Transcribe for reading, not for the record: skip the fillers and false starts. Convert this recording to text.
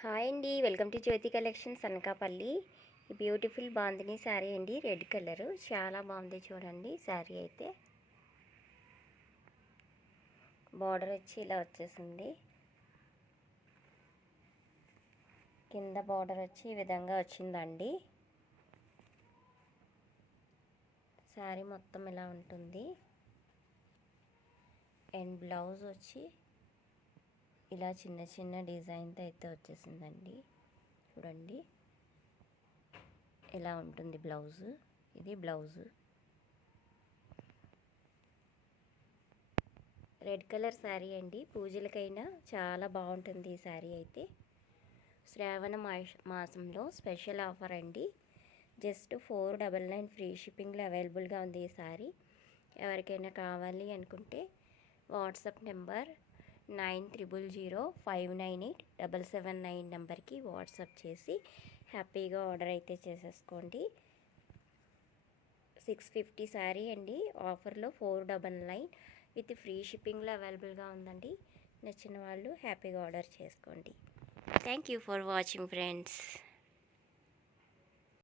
Hi అండి, welcome to Jyothi collections Anakapalli. ఈ beautiful bandhani sari అండి, రెడ్ కలర్ చాలా బాగుంది. చూడండి శారీ అయితే బార్డర్ వచ్చి ఇలా వచ్చేసింది. కింద బార్డర్ వచ్చి ఈ విధంగా వచ్చిందండి. శారీ మొత్తం ఇలా ఉంటుంది. అండ్ బ్లౌజ్ వచ్చి ఇలా చిన్న చిన్న డిజైన్తో అయితే వచ్చేసిందండి. చూడండి ఇలా ఉంటుంది బ్లౌజ్. ఇది బ్లౌజ్. రెడ్ కలర్ శారీ అండి, పూజలకైనా చాలా బాగుంటుంది ఈ శారీ అయితే. శ్రావణ మాసంలో స్పెషల్ ఆఫర్ అండి. జస్ట్ 499 ఫ్రీ షిప్పింగ్లో అవైలబుల్గా ఉంది ఈ శారీ. ఎవరికైనా కావాలి అనుకుంటే వాట్సాప్ నెంబర్ 9005987779 నెంబర్కి వాట్సాప్ చేసి హ్యాపీగా ఆర్డర్ అయితే చేసేసుకోండి. 650 శారీ అండి, ఆఫర్లో 499 విత్ ఫ్రీ షిప్పింగ్లో అవైలబుల్గా ఉందండి. నచ్చిన వాళ్ళు హ్యాపీగా ఆర్డర్ చేసుకోండి. Thank you for watching friends.